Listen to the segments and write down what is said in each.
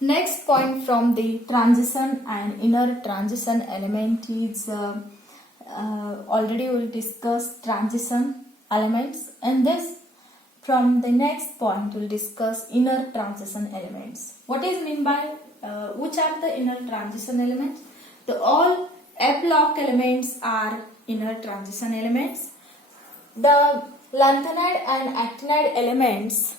Next point from the transition and inner transition element is already we discussed transition elements, and this from the next point we'll discuss inner transition elements. What is mean by which are the inner transition elements? The all F-block elements are inner transition elements. The lanthanoid and actinoid elements,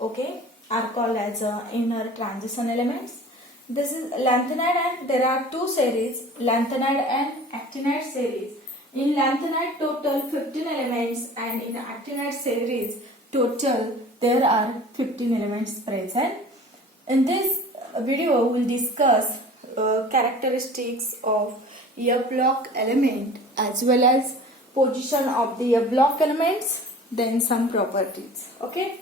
okay, are called as inner transition elements. This is lanthanoid, and there are two series, lanthanoid and actinoid series. In lanthanoid total 15 elements, and in actinoid series total there are 15 elements present. In this video we will discuss characteristics of F-block element as well as position of the F-block elements, then some properties. Okay.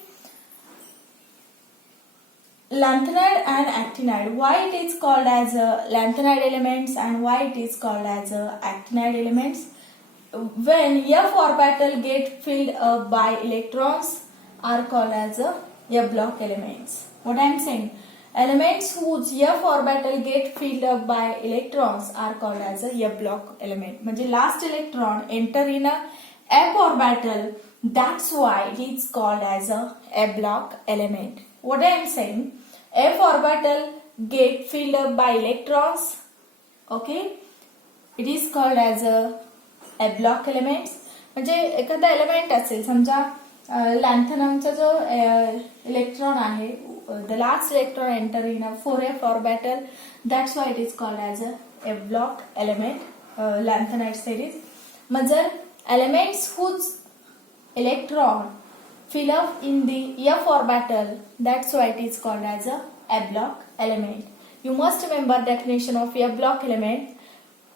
Lanthanoid and actinoid. Why it is called as lanthanoid elements and why it is called as actinoid elements? When F orbital get filled up by electrons are called as F-block elements. What I am saying? Elements whose F orbital get filled up by electrons are called as a F-block element. म्हणजे last electron enter in a F orbital. That's why it is called as a F-block element. What I am saying? F orbital get filled up by electrons. Okay, it is called as a F-block elements. म्हणजे एखादा element असेल, समजा लॅन्थनमचा जो electron आहे, the last electron enter in a 4f orbital, that's why it is called as a F-block element, lanthanoid series. मग जर elements whose electron fill up in the F orbital, that's why it is called as a F-block element. You must remember definition of F-block element.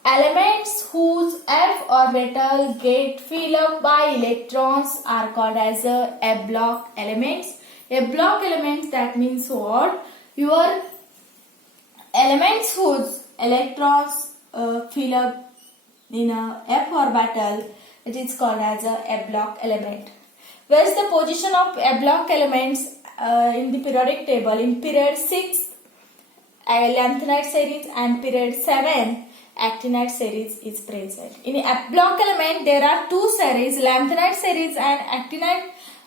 Elements whose F orbital get filled up by electrons are called as a F-block elements. F-block elements, that means what? Your elements whose electrons fill up in a F orbital, it is called as a F-block element. Where is the position of F-block elements in the periodic table? In period 6, lanthanoid series, and period 7, actinoid series is present. In F-block element, there are two series, lanthanoid series and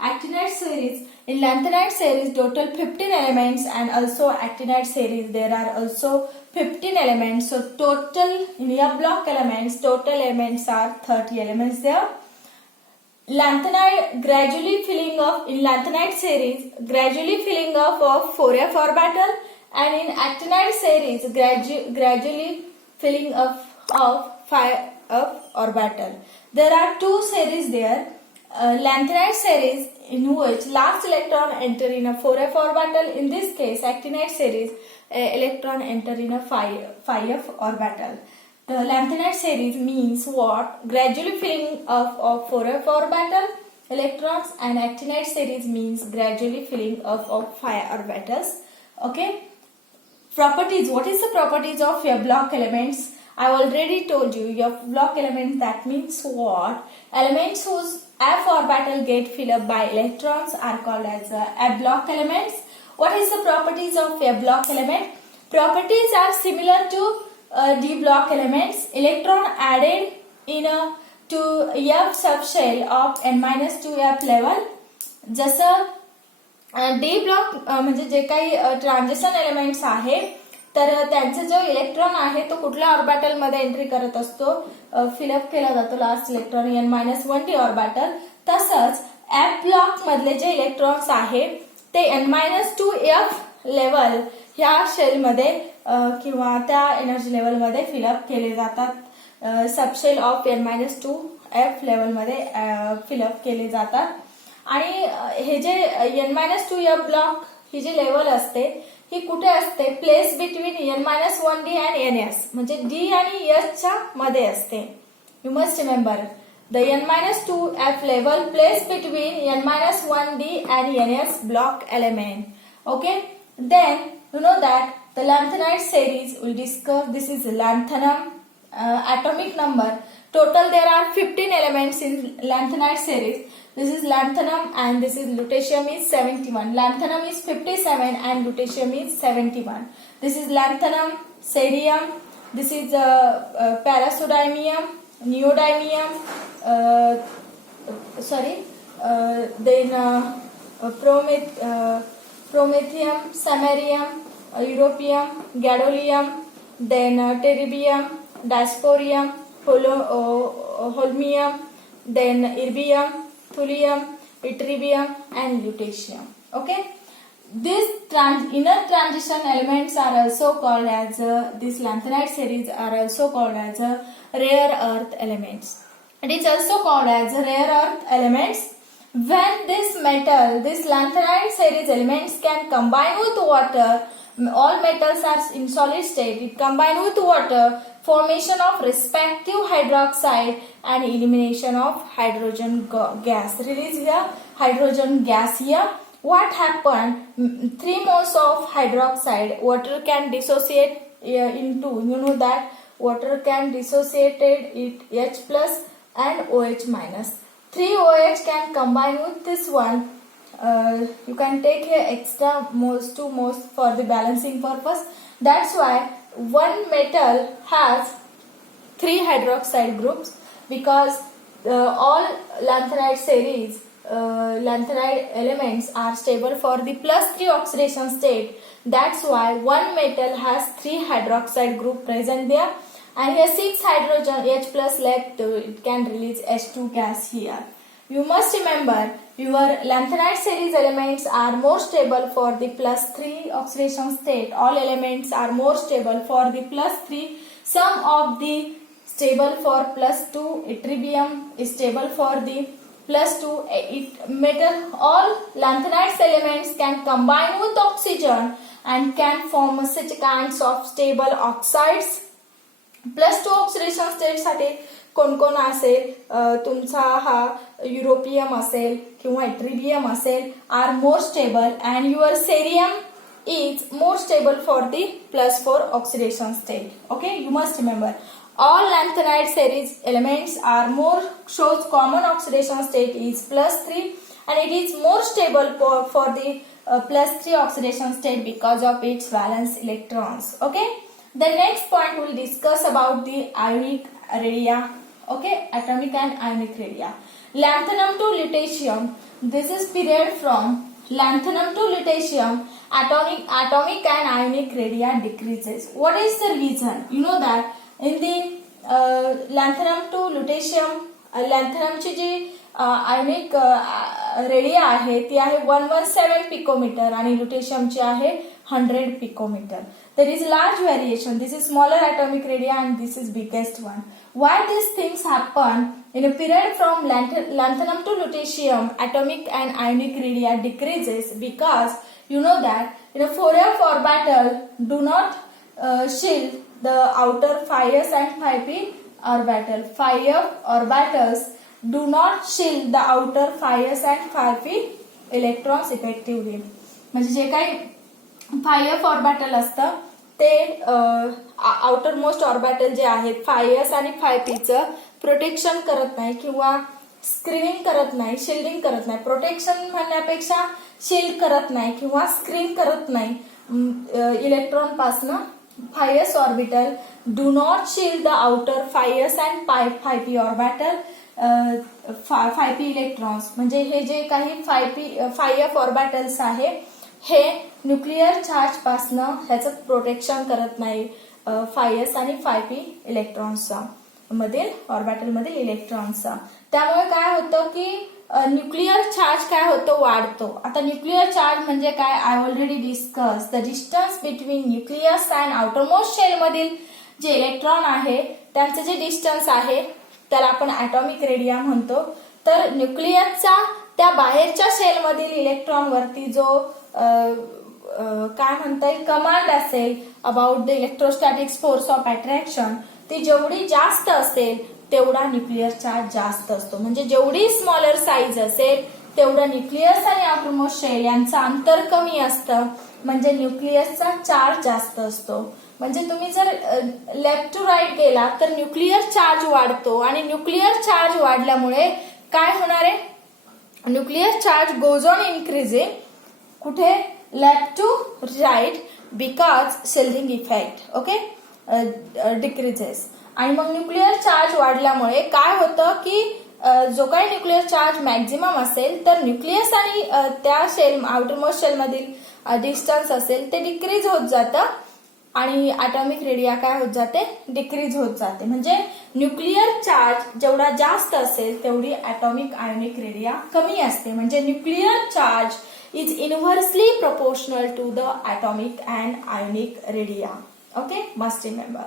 actinoid series. In lanthanoid series, total 15 elements, and also actinoid series, there are also 15 elements. So total in F-block elements, total elements are 30 elements there. Lanthanoid gradually filling up in lanthanoid series, gradually filling up of 4f orbital, and in actinoid series gradually filling up of 5f orbital. There are two series there. Lanthanoid series in which last electron enter in a 4f orbital. In this case, actinoid series electron enter in a 5f orbital. The lanthanoid series means what? Gradually filling up of 4f orbital electrons, and actinoid series means gradually filling up of 5 orbitals. Okay. Properties. What is the properties of F-block elements? I already told you F-block elements, that means what? Elements whose F orbital get filled up by electrons are called as F-block elements. What is the properties of F-block element? Properties are similar to D-block elements. Electron added in a to F subshell of n-2f level. जसं D block म्हणजे जे काही transition elements आहे, तर त्यांचा जो electron आहे तो कुठल्या ऑर्बिटल मध्ये एंट्री करत असतो, फिलअप केला जातो लास्ट इलेक्ट्रॉन n-1d ऑर्बिटल. तसंच एफ ब्लॉक मधले जे इलेक्ट्रॉन्स आहे ते n-2f लेवल ह्या शेल मध्ये किंवा त्या एनर्जी लेवल मध्ये फिलअप केले जातात. सबशेल ऑफ n-2f लेवल मध्ये फिलअप केले जातात. आणि हे जे n-2f ब्लॉक ही जी लेवल असते ही कुठे असते? Place between n-1d and ns, म्हणजे d आणि s च्या मध्ये असते. You must remember the n-2f level place between n-1d and ns block element. Okay, then you know that the lanthanoid series will discuss. This is lanthanum atomic number. Total there are 15 elements in lanthanoid series. This is lanthanum and this is lutetium is 71. Lanthanum is 57 and lutetium is 71. This is lanthanum, cerium. This is parasodium, neodymium. Then promethium, samarium, europium, gadolinium, then terbium, diasporium, holmium, then erbium, thulium, yttrium, and lutetium. Okay. These inner transition elements are also called as this lanthanide series are also called as rare earth elements. It is also called as rare earth elements. When this lanthanide series elements can combine with water, all metals are in solid state. It combine with water, formation of respective hydroxide and elimination of hydrogen gas. Release here hydrogen gas here. What happened? 3 moles of hydroxide, water can dissociate into, you know that water can dissociate it H plus and OH minus. 3 OH can combine with this one. You can take here extra moles, 2 moles for the balancing purpose. That's why one metal has 3 hydroxide groups, because all lanthanide series lanthanide elements are stable for the +3 oxidation state. That's why one metal has 3 hydroxide group present there, and here 6 hydrogen H plus left. It can release H2 gas here. You must remember your lanthanide series elements are more stable for the +3 oxidation state. All elements are more stable for the +3. Some of the stable for +2. Yttrium is stable for the +2. All lanthanide elements can combine with oxygen and can form such kinds of stable oxides. +2 oxidation state साठी कोण असेल, तुमचा हा युरोपियम असेल किंवा यट्रिबियम असेल, are more stable, and your cerium is more stable for the +4 oxidation state. Okay, you must remember all lanthanide series elements are shows common oxidation state is +3, and it is more stable for the +3 oxidation state because of its valence electrons. Okay, the next point we will discuss about the ionic radii. Okay, atomic and ionic radii. Lanthanum to lutetium. This is period from lanthanum to lutetium. Atomic and ionic radii decreases. What is the reason? You know that in the lanthanum to lutetium, lanthanum ची जी ionic radii आहे ती आहे 117 picometre आणि lutetium ची आहे 100 picometre. There is large variation. This is smaller atomic radii and this is biggest one. Why these things happen? In a period from lanthanum to lutetium, atomic and ionic radii decreases because you know that in a 4f orbital do not shield the outer 5s and 5p orbital. 5f orbitals do not shield the outer 5s and 5p electrons effectively. म्हणजे जे काही 5f orbital असतं ते outer most orbital जे आहेत 5s आणि 5p चं protection करत नाही किंवा स्क्रीनिंग करत नाही, शिल्डिंग करत नाही. प्रोटेक्शन म्हणण्यापेक्षा शिल्ड करत नाही किंवा स्क्रीन करत नाही इलेक्ट्रॉन पासनं. 5s orbital do not shield the outer 5s and 5p orbital 5p electrons. म्हणजे हे जे काही 5f ऑर्बिटल्स आहे हे न्यूक्लिअर चार्ज पासनं ह्याचं प्रोटेक्शन करत नाही 5s आणि 5p इलेक्ट्रॉन्सचा मधील ऑर्बिटल मधील इलेक्ट्रॉन्सचा. त्यामुळे काय होतं की न्यूक्लिअर चार्ज काय होतो, वाढतो. आता न्यूक्लिअर चार्ज म्हणजे काय, I already discuss the distance between nucleus and outermost shell मधील जे इलेक्ट्रॉन आहे त्यांचं जे डिस्टन्स आहे त्याला आपण ॲटॉमिक रेडिया म्हणतो. तर न्यूक्लियसचा त्या बाहेरच्या शेल मधील इलेक्ट्रॉन वरती जो काय म्हणता येईल कमांड असेल about the electrostatics force of attraction, ती जेवढी जास्त असेल तेवढा न्यूक्लिअर चार्ज जास्त असतो. म्हणजे जेवढी स्मॉलर साईज असेल तेवढं न्यूक्लियस आणि आउटरमोस्ट शेल यांचं अंतर कमी असतं, म्हणजे न्यूक्लियसचा चार्ज जास्त असतो. म्हणजे तुम्ही जर लेफ्ट टू राईट गेला तर न्यूक्लिअर चार्ज वाढतो आणि न्यूक्लिअर चार्ज वाढल्यामुळे काय होणार आहे, nuclear charge goes on increasing कुठे left to right because shielding effect okay decreases. आणि मग न्यूक्लियर चार्ज वाढल्यामुळे काय होतं की जो काही न्यूक्लियर चार्ज मॅक्झिमम असेल तर न्यूक्लियस आणि त्या शेल आउटरमोस्ट शेल मधील डिस्टन्स असेल ते डिक्रीज होत जातं आणि ॲटॉमिक रेडिया काय होत जाते डिक्रीज होत जाते. म्हणजे न्यूक्लियर चार्ज जेवढा जास्त असेल तेवढी ॲटॉमिक आयोनिक रेडिया कमी असते. म्हणजे nuclear charge is inversely proportional to the atomic and ionic radii. Okay must remember.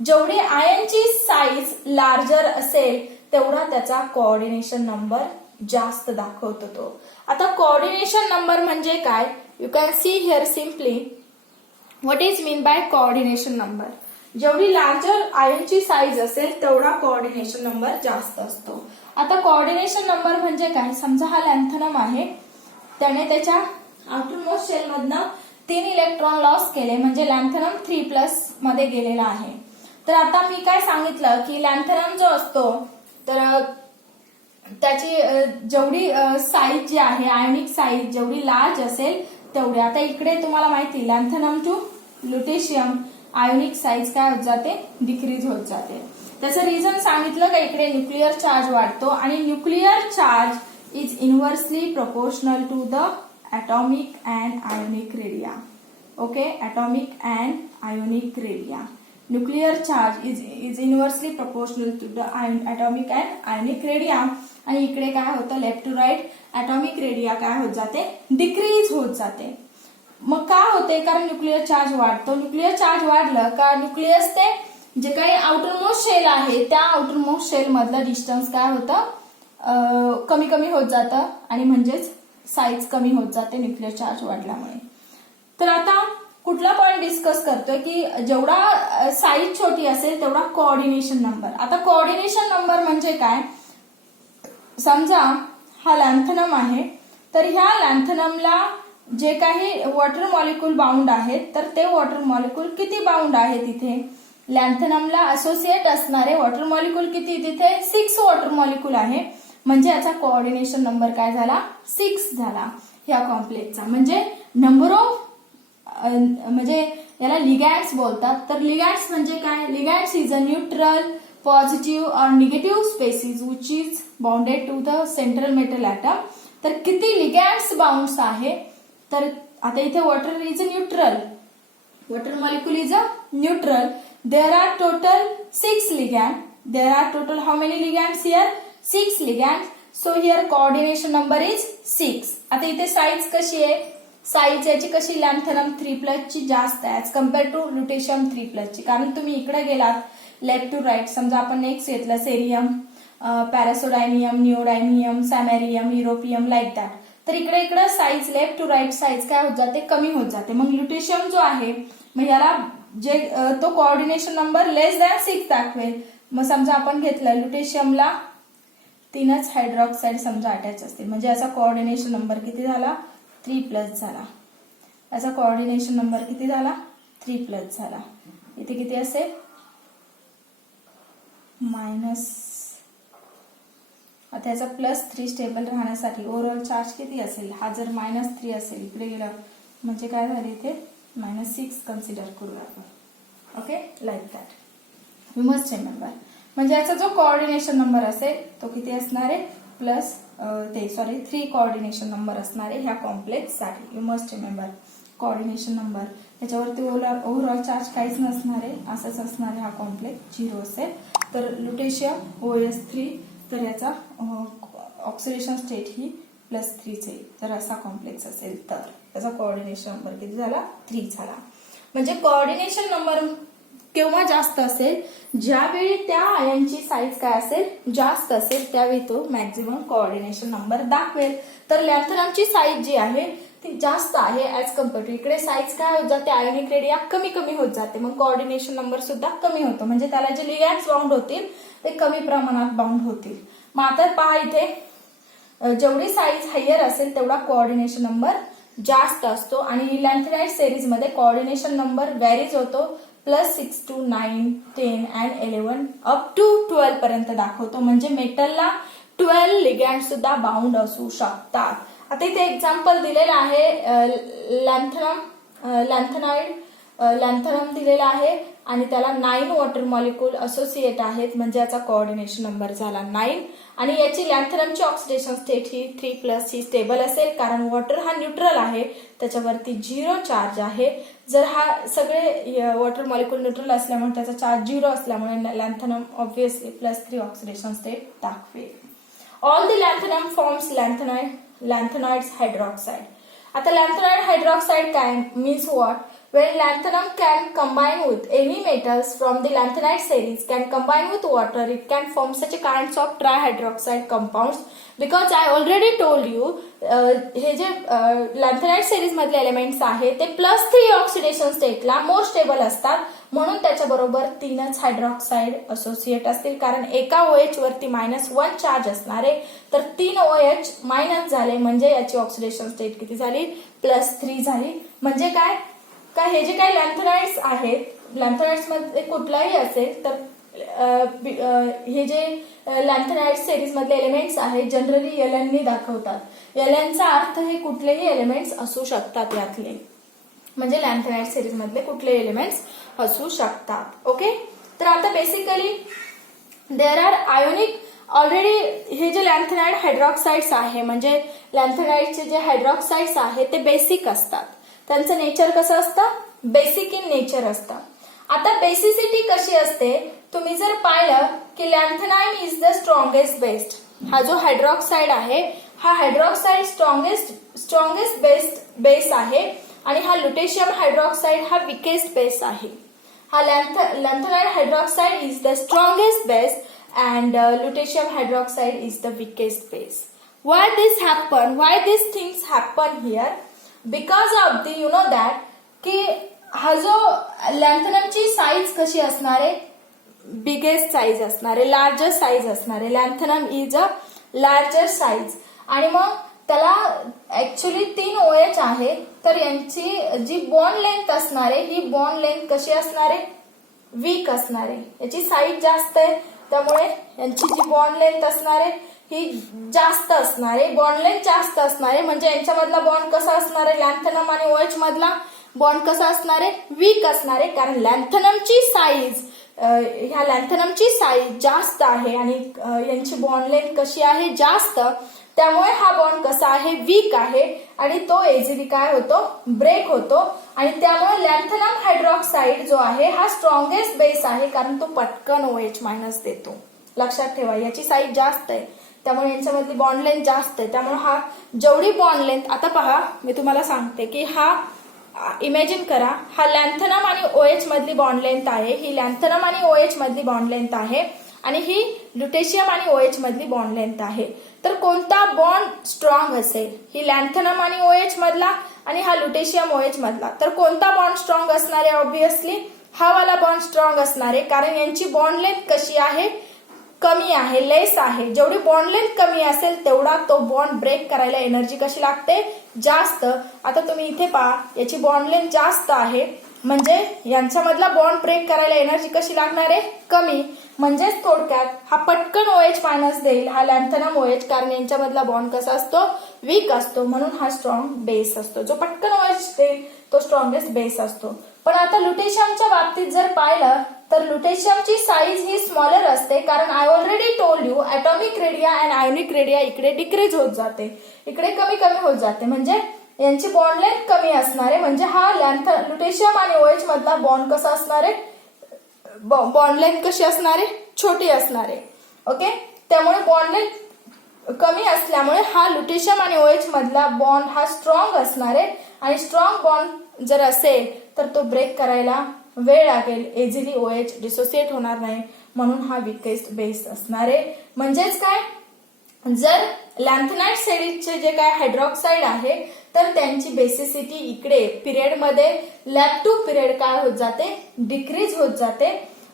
जेवढी आयनची साईज लार्जर असेल तेवढा त्याचा कोऑर्डिनेशन नंबर जास्त दाखवतो तो. आता कोऑर्डिनेशन नंबर म्हणजे काय you can see here simply what is mean by coordination number. जेवढी लार्जर आयनची साईज असेल तेवढा कोऑर्डिनेशन नंबर जास्त असतो. आता कोऑर्डिनेशन नंबर म्हणजे काय, समजा हा लॅन्थनम आहे, त्याने त्याच्या आउटरमोस्ट शेल मधनं 3 इलेक्ट्रॉन लॉस केले म्हणजे लॅन्थनम 3+ मध्ये गेलेला आहे. तर आता मी काय सांगितलं की लॅन्थनम जो असतो तर त्याची जेवढी साईज जी आहे आयोनिक साईज जेवढी लार्ज असेल तेवढी. आता इकडे तुम्हाला माहिती लॅन्थनम टू लुटेशियम आयोनिक साईज काय होत जाते डिक्रीज होत जाते. त्याचं रिझन सांगितलं का इकडे न्यूक्लियर चार्ज वाढतो आणि nuclear charge is inversely proportional to the atomic and ionic radii. Okay, atomic and ionic radii. Nuclear charge is inversely proportional to the atomic and ionic radii. आणि इकडे काय होतं left to right atomic radii काय होत जाते decrease होत जाते. मग काय होते कारण न्यूक्लियर चार्ज वाढतो. न्यूक्लियर चार्ज वाढलं का न्यूक्लियस ते जे काही आउटरमोस्ट शेल आहे त्या आउटरमोस्ट शेल मधलं डिस्टन्स काय होतं कमी कमी होत जातं आणि म्हणजेच साईज कमी होत जाते न्यूक्लियर चार्ज वाढल्यामुळे. तर आता कुठला पॉइंट डिस्कस करतोय की जेवढा साईज छोटी असेल तेवढा कोऑर्डिनेशन नंबर. आता कोऑर्डिनेशन नंबर म्हणजे काय, समजा हा लॅन्थनम आहे तर ह्या लॅन्थनमला जे काही वॉटर मॉलिक्यूल बाउंड आहेत तर ते वॉटर मॉलिक्यूल किती बाउंड आहे तिथे लॅन्थनमला असोसिएट असणारे वॉटर मॉलिक्यूल किती तिथे 6 वॉटर मॉलिक्यूल आहे. म्हणजे याचा कोऑर्डिनेशन नंबर काय झाला 6 झाला ह्या कॉम्प्लेक्सचा. म्हणजे नंबर ऑफ म्हणजे याला लिगॅंड्स बोलतात. तर लिगॅंड्स म्हणजे काय, ligands is a neutral positive or negative species which is bounded to the central metal atom. तर किती लिगॅंड्स बाउंड्स आहे तर आता इथे water is a neutral, water molecule is a neutral. There are total 6 ligand. There are total how many ligands here 6 ligand. So here coordination number is 6. आता इथे size कशी आहे, साईज याची कशी लॅन्थनम 3+ ची जास्त आहे ऍज कम्पेअर टू लुटेशियम 3+ ची. कारण तुम्ही इकडे गेलात लेफ्ट टू राईट, समजा आपण नेक्स्ट घेतलं cerium, praseodymium, neodymium, samarium, europium like that. तर इकडे size left to right size काय होत जाते कमी होत जाते. मग लुटेशियम जो आहे मग याला जे तो कोऑर्डिनेशन नंबर लेस दॅन 6 दाखवेल. मग समजा आपण घेतलं लुटेशियमला 3च हायड्रॉक्साईड समजा अटॅच असतील म्हणजे याचा कोऑर्डिनेशन नंबर किती झाला 3+ झाला. याचा कोऑर्डिनेशन नंबर किती झाला 3+ झाला. इथे किती असेल मायनस. आता याचा +3 स्टेबल राहण्यासाठी ओव्हरऑल चार्ज किती असेल, हा जर -3 असेल इकडे गेला म्हणजे काय झाले इथे -6 कन्सिडर करूया आपण. Okay like that you must remember. म्हणजे याचा जो कोऑर्डिनेशन नंबर असेल तो किती असणार आहे 3 कोऑर्डिनेशन नंबर असणार आहे ह्या कॉम्प्लेक्स साठी. You must remember coordination number. त्याच्यावरती ओव्हरऑल चार्ज काहीच नसणार आहे, असंच असणार आहे. हा कॉम्प्लेक्स 0 असेल. तर लुटेशियम OS3 तर याचा ऑक्सिडेशन स्टेट ही +3 चे. तर असा कॉम्प्लेक्स असेल तर त्याचा कोऑर्डिनेशन नंबर किती झाला 3 झाला. म्हणजे कोऑर्डिनेशन नंबर केव्हा जास्त असेल, ज्यावेळी त्या आयनची साईज काय असेल जास्त असेल त्यावेळी तो मॅक्झिमम कोऑर्डिनेशन नंबर दाखवेल. तर लॅन्थनमची साईज जी आहे ती जास्त आहे ऍज कम्पेअर टू इकडे साईज काय होत जाते आयोनिक रेडिया कमी कमी होत जाते. मग कोऑर्डिनेशन नंबर सुद्धा कमी होतो. म्हणजे त्याला जे लिगॅंड्स बाउंड होतील ते कमी प्रमाणात बाउंड होतील. मग आता पहा इथे जेवढी साईज हायर असेल तेवढा कोऑर्डिनेशन नंबर जास्त असतो. आणि लॅन्थनाइड सिरीज मध्ये कोऑर्डिनेशन नंबर व्हॅरीज होतो +6 to 9, 10 and 11 अप टू 12 पर्यंत दाखवतो. म्हणजे मेटलला 12 लिगॅंड सुद्धा बाउंड असू शकतात. आता इथे एक्झाम्पल दिलेलं आहे लॅन्थनम दिलेला आहे आणि त्याला 9 वॉटर मॉलिक्यूल असोसिएट आहेत, म्हणजे याचा कोऑर्डिनेशन नंबर झाला 9. आणि याची लॅन्थनमची ऑक्सिडेशन स्टेट ही 3+ ही स्टेबल असेल, कारण वॉटर हा न्यूट्रल आहे, त्याच्यावरती 0 चार्ज आहे. जर हा सगळे वॉटर मॉलिक्यूल न्यूट्रल असल्यामुळे त्याचा चार्ज 0 असल्यामुळे लॅन्थनम ऑब्व्हियसली +3 ऑक्सिडेशन स्टेट दाखवेल. All the lanthanum forms lanthanoids hydroxide. आता लॅन्थनॉइड हायड्रॉक्साइड काय means what? When lanthanum can combine with any metals from the lanthanide series can combine with water, it can form such a kinds of trihydroxide compounds. Because I already told you, हे जे lanthanide series मधले elements आहे ते +3 oxidation स्टेटला more stable असतात, म्हणून त्याच्या बरोबर 3च हायड्रॉक्साइड असोसिएट असतील. कारण एका OH वरती -1 चार्ज असणारे, तर 3 OH मायनस झाले, म्हणजे याची ऑक्सिडेशन स्टेट किती झाली? +3 झाली. म्हणजे काय हे जे काही लॅन्थनाइड्स आहेत, लॅन्थनाइड्स मध्ये कुठलाही असेल तर हे जे लॅन्थनाइड सिरीज मधले एलिमेंट्स आहेत जनरली Ln नी दाखवतात. Ln चा अर्थ हे कुठलेही एलिमेंट्स असू शकतात यातले, म्हणजे लॅन्थनाइड सिरीज मधले कुठले एलिमेंट्स असू शकतात. ओके, तर आता basically there are ionic already हे जे लॅन्थनाइड हायड्रॉक्साइड्स आहे, म्हणजे लॅन्थनाइडचे जे हायड्रॉक्साइड्स आहे ते बेसिक असतात. त्यांचं नेचर कसं असतं? बेसिक इन नेचर असतं. आता बेसिसिटी कशी असते? तुम्ही जर पाहिलं की लॅन्थनाइड इज द स्ट्रॉंगेस्ट बेस. हा जो हायड्रॉक्साइड आहे हा हायड्रॉक्साइड स्ट्रॉंगेस्ट बेस आहे आणि हा लुटेशियम हायड्रॉक्साइड हा विकेस्ट बेस आहे. हा lanthanide hydroxide is the strongest base and lutetium hydroxide is the weakest base. Why this happen? Why these things happen here? Because of the that की हा जो लॅन्थनमची size कशी असणार आहे? बिगेस्ट साईज असणार आहे, लार्जर साईज असणार आहे. लॅन्थनम इज अ लार्जर साईज आणि मग त्याला ऍक्च्युली 3 OH आहे, तर यांची जी बॉन्ड लेंथ असणार आहे ही बॉन्ड लेंथ कशी असणार आहे? वीक असणार आहे. याची साईज जास्त आहे त्यामुळे यांची जी बॉन्ड लेंथ असणार आहे ही जास्त असणार आहे. बॉन्ड लेंथ जास्त असणार आहे म्हणजे यांच्यामधला बॉन्ड कसा असणार आहे? लॅन्थनम आणि OH मधला बॉन्ड कसा असणार आहे? वीक असणार आहे, कारण लॅन्थनमची साईज जास्त आहे आणि यांची बॉन्ड लेंथ कशी आहे? जास्त. त्यामुळे हा बॉन्ड कसा आहे? वीक आहे आणि तो इझिली काय होतो? ब्रेक होतो. आणि त्यामुळे लॅन्थनम हायड्रॉक्साइड जो आहे हा स्ट्रॉंगेस्ट बेस आहे, कारण तो पटकन OH- देतो. लक्षात ठेवा, याची साईज जास्त आहे त्यामुळे यांच्यामधली बॉन्ड लेंथ जास्त आहे. त्यामुळे हा जेवढी बॉन्ड लेंथ, आता पहा मी तुम्हाला सांगते की हा इमॅजिन करा, हा लॅन्थनम आणि OH मधली बॉन्ड लेंथ आहे, ही लॅन्थनम आणि OH मधली बॉन्ड लेंथ आहे आणि ही लुटेशियम आणि OH मधली बॉन्ड लेंथ आहे. तर कोणता बॉन्ड स्ट्रॉंग असेल? ही लॅन्थनम आणि OH मधला आणि हा लुटेशियम OH मधला. तर कोणता बॉन्ड स्ट्रॉंग असणार आहे? ऑब्व्हियसली हा वाला बॉन्ड स्ट्रॉंग असणार आहे, कारण यांची बॉन्ड लेंथ कशी आहे? कमी आहे, लेस आहे. जेवढी बॉन्ड लेंथ कमी असेल तेवढा तो बॉन्ड ब्रेक करायला एनर्जी कशी लागते? जास्त. आता तुम्ही इथे पहा, याची बॉन्ड लेंथ जास्त आहे म्हणजे यांच्यामधला बॉन्ड ब्रेक करायला एनर्जी कशी लागणार आहे? कमी. म्हणजेच थोडक्यात हा पटकन OH- देईल, हा लॅन्थनम OH, कारण यांच्यामधला बॉन्ड कसा असतो? वीक असतो. म्हणून हा स्ट्रॉंग बेस असतो. जो पटकन OH देईल तो स्ट्रॉंगेस्ट बेस असतो. पण आता लुटेशियमच्या बाबतीत जर पाहिलं तर लुटेशियमची साईज ही स्मॉलर असते, कारण I already told you atomic radii and ionic radii इकडे डिक्रीज होत जाते, इकडे कमी होत जाते. म्हणजे यांची बॉन्ड लेंथ कमी असणार आहे, म्हणजे हा लुटेशियम आणि OH मधला बॉन्ड कसा असणार आहे? बॉन्ड लेंथ कशी असणार आहे? छोटी असणार आहे. ओके, त्यामुळे बॉन्ड लेंथ कमी असल्यामुळे हा लुटेशियम आणि OH मधला बॉन्ड हा स्ट्रॉंग असणार आहे आणि स्ट्रॉंग बॉन्ड जर असेल तर तो ब्रेक करायला वेळ लागेल, इझिली OH डिसोसिएट होणार नाही, म्हणून हा वीकेस्ट बेस असणार आहे. म्हणजेच काय? जर लॅन्थनाइड सिरीजचे जे काय हायड्रॉक्साइड आहे तर त्यांची बेसिसिटी इकडे पिरियडमध्ये लॅब टू पिरियड काय होत जाते? डिक्रीज होत जाते.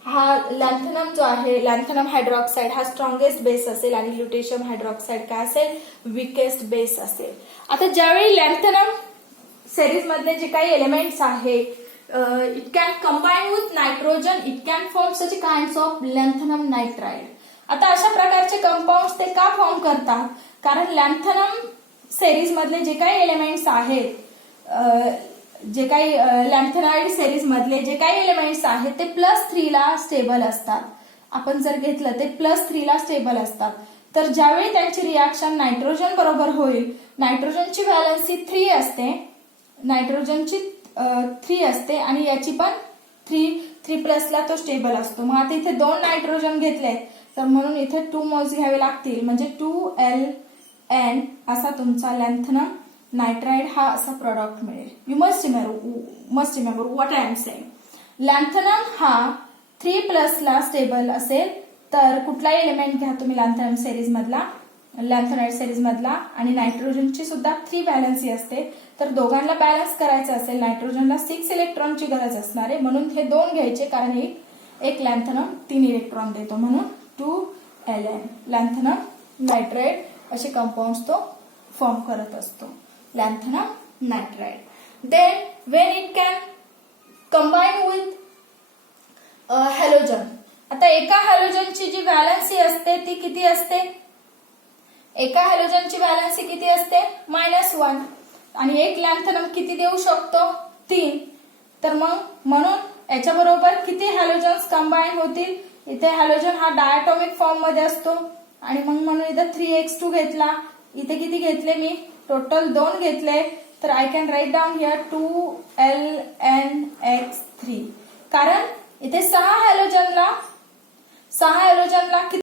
हा लॅन्थनम जो आहे, लॅन्थनम हायड्रॉक्साइड हा स्ट्रॉंगेस्ट बेस असेल आणि लुटेशियम हायड्रॉक्साइड काय असेल? विकेस्ट बेस असेल. आता ज्यावेळी लॅन्थनम सिरीज मधले जे काही एलिमेंट्स आहे, it can combine with nitrogen, it can form such kinds of lanthanum nitride. आता अशा प्रकारचे कंपाऊंड्स ते का फॉर्म करतात? कारण लॅन्थनम सेरीज मधले जे काही एलिमेंट्स आहेत, जे काही लॅन्थेनॉइड सेरीज मधले जे काही एलिमेंट्स आहेत ते +3 ला स्टेबल असतात. आपण जर घेतलं ते +3 ला स्टेबल असतात. तर ज्यावेळी त्यांची रिॲक्शन नायट्रोजन बरोबर होईल, नायट्रोजनची व्हॅलन्सी 3 असते, नायट्रोजनची 3 असते आणि याची पण 3 ला तो स्टेबल असतो. मग आता इथे 2 नायट्रोजन घेतले तर म्हणून इथे 2 मोल्स घ्यावे लागतील, म्हणजे 2Ln असा तुमचा लॅन्थनम नायट्राइड हा असा प्रॉडक्ट मिळेल. You must remember what I am saying. Lanthanum हा 3+ ला स्टेबल असेल तर कुठला एलिमेंट घ्या तुम्ही लॅन्थनम सेरीज मधला, लॅन्थेनॉइड सेरीज मधला, आणि नायट्रोजनची सुद्धा 3 व्हॅलन्सी असते. तर दोघांना बॅलन्स करायचं असेल, नायट्रोजनला 6 इलेक्ट्रॉनची गरज असणार आहे, म्हणून हे 2 घ्यायचे, कारण एक लॅन्थनम 3 इलेक्ट्रॉन देतो, म्हणून 2Ln लॅन्थनम नायट्राइड असे कंपाऊंड्स तो फॉर्म करत असतो, lanthanum nitride. Then when it can combine with halogen. आता एका हॅलोजनची जी व्हॅलन्सी असते ती किती असते? एका हॅलोजनची व्हॅलन्सी किती असते? -1. आणि एक लॅन्थनम किती देऊ शकतो? 3. तर मग म्हणून याच्याबरोबर किती हॅलोजन्स कंबाईन होतील? इथे हॅलोजन हा डायटॉमिक फॉर्म मध्ये असतो आणि मग म्हणून इथे 3x2 घेतला. इथे किती घेतले मी? टोटल 2 घेतले. तर I can write down here 2Lnx3. कारण इथे 6 हॅलोजनला